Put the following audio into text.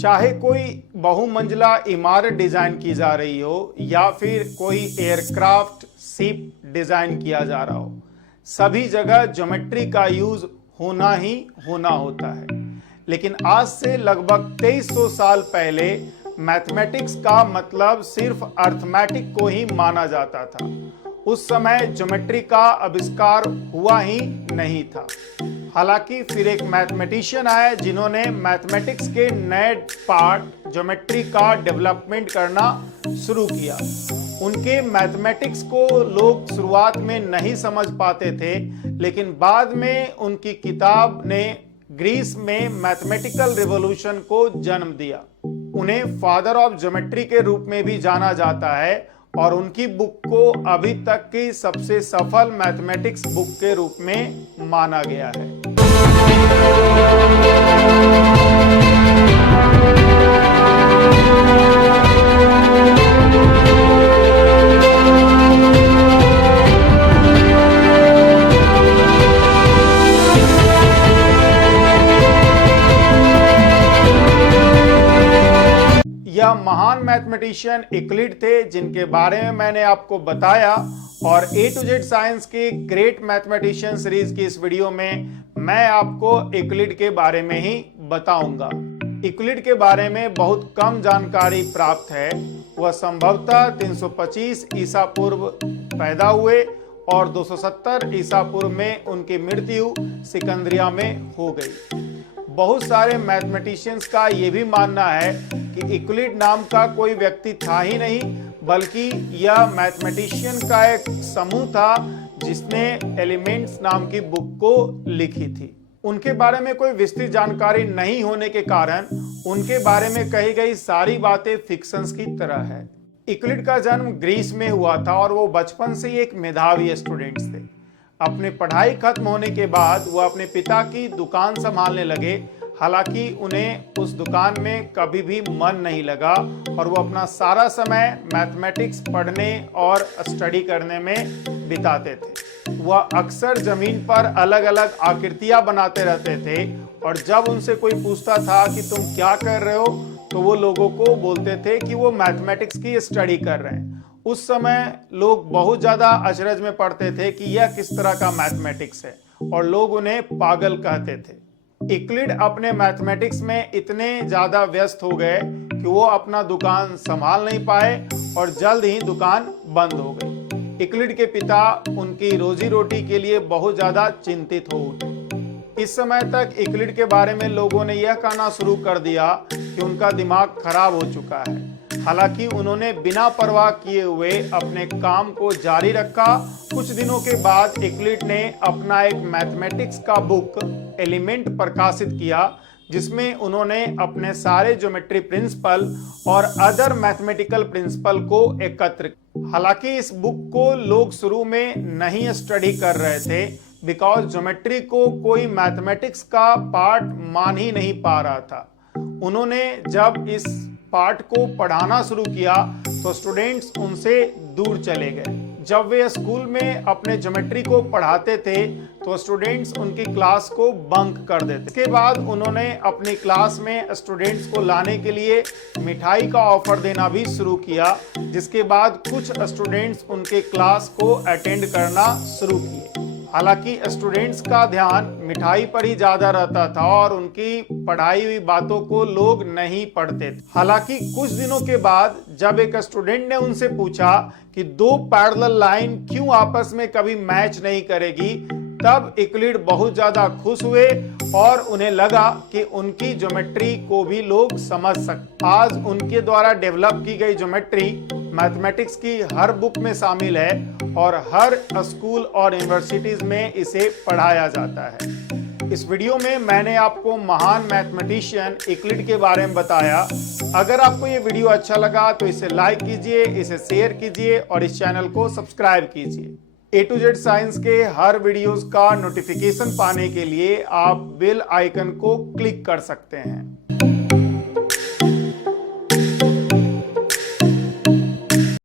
चाहे कोई बहुमंजिला इमारत डिजाइन की जा रही हो या फिर कोई एयरक्राफ्ट शिप डिजाइन किया जा रहा हो, सभी जगह ज्योमेट्री का यूज होना ही होना होता है। लेकिन आज से लगभग 2300 साल पहले मैथमेटिक्स का मतलब सिर्फ अर्थमेटिक को ही माना जाता था। उस समय ज्योमेट्री का आविष्कार हुआ ही नहीं था। हालांकि फिर एक मैथमेटिशियन आए जिन्होंने मैथमेटिक्स के नए पार्ट ज्योमेट्री का डेवलपमेंट करना शुरू किया। उनके मैथमेटिक्स को लोग शुरुआत में नहीं समझ पाते थे, लेकिन बाद में उनकी किताब ने ग्रीस में मैथमेटिकल रिवॉल्यूशन को जन्म दिया। उन्हें फादर ऑफ ज्योमेट्री के रूप में भी जाना जाता है और उनकी बुक को अभी तक की सबसे सफल मैथमेटिक्स बुक के रूप में माना गया है। यह महान मैथमेटिशियन यूक्लिड थे, जिनके बारे में मैंने आपको बताया। और A to Z साइंस की ग्रेट मैथमेटिशियन सीरीज की इस वीडियो में मैं आपको यूक्लिड के बारे में ही बताऊंगा। यूक्लिड के बारे में बहुत कम जानकारी प्राप्त है। वह संभवतः 325 ईसा पूर्व पैदा हुए और 270 ईसा पूर्व में उनकी मृत्यु सिकंदरिया में हो गई। बहुत सारे मैथमेटिशियंस का यह भी मानना है कि यूक्लिड नाम का कोई व्यक्ति था ही नहीं, बल्कि यह मैथमेटिशियन का एक समूह था जिसने एलिमेंट्स नाम की बुक को लिखी थी। उनके बारे में कोई विस्तृत जानकारी नहीं होने के कारण उनके बारे में कही गई सारी बातें फिक्शंस की तरह है। यूक्लिड का जन्म ग्रीस में हुआ था और वो बचपन से ही एक मेधावी स्टूडेंट्स थे। अपनी पढ़ाई खत्म होने के बाद वह अपने पिता की दुकान संभालने लगे। हालांकि उन्हें उस दुकान में कभी भी मन नहीं लगा और वो अपना सारा समय मैथमेटिक्स पढ़ने और स्टडी करने में बिताते थे। वह अक्सर जमीन पर अलग अलग आकृतियां बनाते रहते थे और जब उनसे कोई पूछता था कि तुम क्या कर रहे हो, तो वो लोगों को बोलते थे कि वो मैथमेटिक्स की स्टडी कर रहे हैं। उस समय लोग बहुत ज्यादा अचरज में पड़ते थे कि यह किस तरह का मैथमेटिक्स है और लोग उन्हें पागल कहते थे। यूक्लिड अपने मैथमेटिक्स में इतने ज्यादा व्यस्त हो गए कि वो अपना दुकान संभाल नहीं पाए और जल्द ही दुकान बंद हो गई। यूक्लिड के पिता उनकी रोजी रोटी के लिए बहुत ज्यादा चिंतित हो उठे। इस समय तक यूक्लिड के बारे में लोगों ने यह कहना शुरू कर दिया कि उनका दिमाग खराब हो चुका है। हालांकि उन्होंने बिना परवाह किए हुए अपने काम को जारी रखा। कुछ दिनों के बाद यूक्लिड ने अपना एक मैथमेटिक्स का बुक एलिमेंट प्रकाशित किया, जिसमें उन्होंने अपने सारे ज्योमेट्री प्रिंसिपल और अदर मैथमेटिकल प्रिंसिपल को एकत्र किया। हालांकि इस बुक को लोग शुरू में नहीं स्टडी कर रहे थे, बिकॉज ज्योमेट्री को कोई मैथमेटिक्स का पार्ट मान ही नहीं पा रहा था। उन्होंने जब इस पार्ट को पढ़ाना शुरू किया तो स्टूडेंट्स उनसे दूर चले गए। जब वे स्कूल में अपने ज्योमेट्री को पढ़ाते थे तो स्टूडेंट्स उनकी क्लास को बंक कर देते। इसके बाद उन्होंने अपनी क्लास में स्टूडेंट्स को लाने के लिए मिठाई का ऑफर देना भी शुरू किया, जिसके बाद कुछ स्टूडेंट्स उनके क्लास को अटेंड करना शुरू किए। हालांकि स्टूडेंट्स का ध्यान मिठाई पर ही ज्यादा रहता था और उनकी पढ़ाई हुई बातों को लोग नहीं पढ़ते थे। हालांकि कुछ दिनों के बाद जब एक स्टूडेंट ने उनसे पूछा कि दो पैरेलल लाइन क्यों आपस में कभी मैच नहीं करेगी, तब यूक्लिड बहुत ज्यादा खुश हुए और उन्हें लगा कि उनकी ज्योमेट्री को भी लोग समझ सकते। आज उनके द्वारा डेवलप की गई ज्योमेट्री मैथमेटिक्स की हर बुक में शामिल है और हर स्कूल और यूनिवर्सिटीज में इसे पढ़ाया जाता है। इस वीडियो में मैंने आपको महान मैथमेटिशियन यूक्लिड के बारे में बताया। अगर आपको ये वीडियो अच्छा लगा तो इसे लाइक कीजिए, इसे शेयर कीजिए और इस चैनल को सब्सक्राइब कीजिए। A to Z साइंस के हर वीडियोस का नोटिफिकेशन पाने के लिए आप बेल आइकन को क्लिक कर सकते हैं।